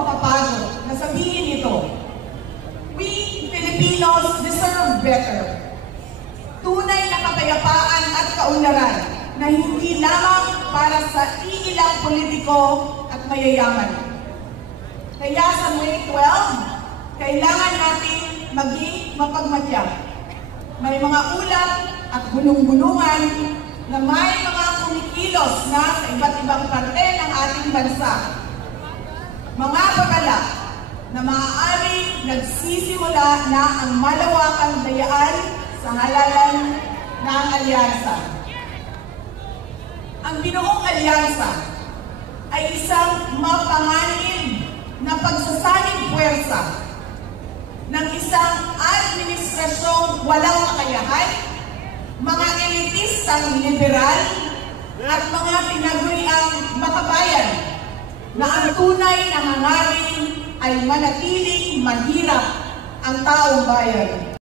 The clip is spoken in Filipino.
mapapagod na sabihin ito. We Filipinos deserve better. Tunay na kapayapaan at kaunlaran na hindi lamang para sa iilang politiko at mayayaman. Kaya sa May 12, kailangan natin maging mapagmatya. May mga ulat at bulong-bulungan na may mga kumikilos na sa iba't ibang parte ng ating bansa. Mga pagala na maaaring nagsisimula na ang malawakang dayaan sa halalan ng alyansa. Ang binuong alyansa ay isang mapanganib na pagsasaling puwersa ng isang administrasyong walang kakayahan, mga elitistang liberal, at mga tinaguriang makabayan na ang tunay na hangarin ay manatiling mahirap ang taong bayan.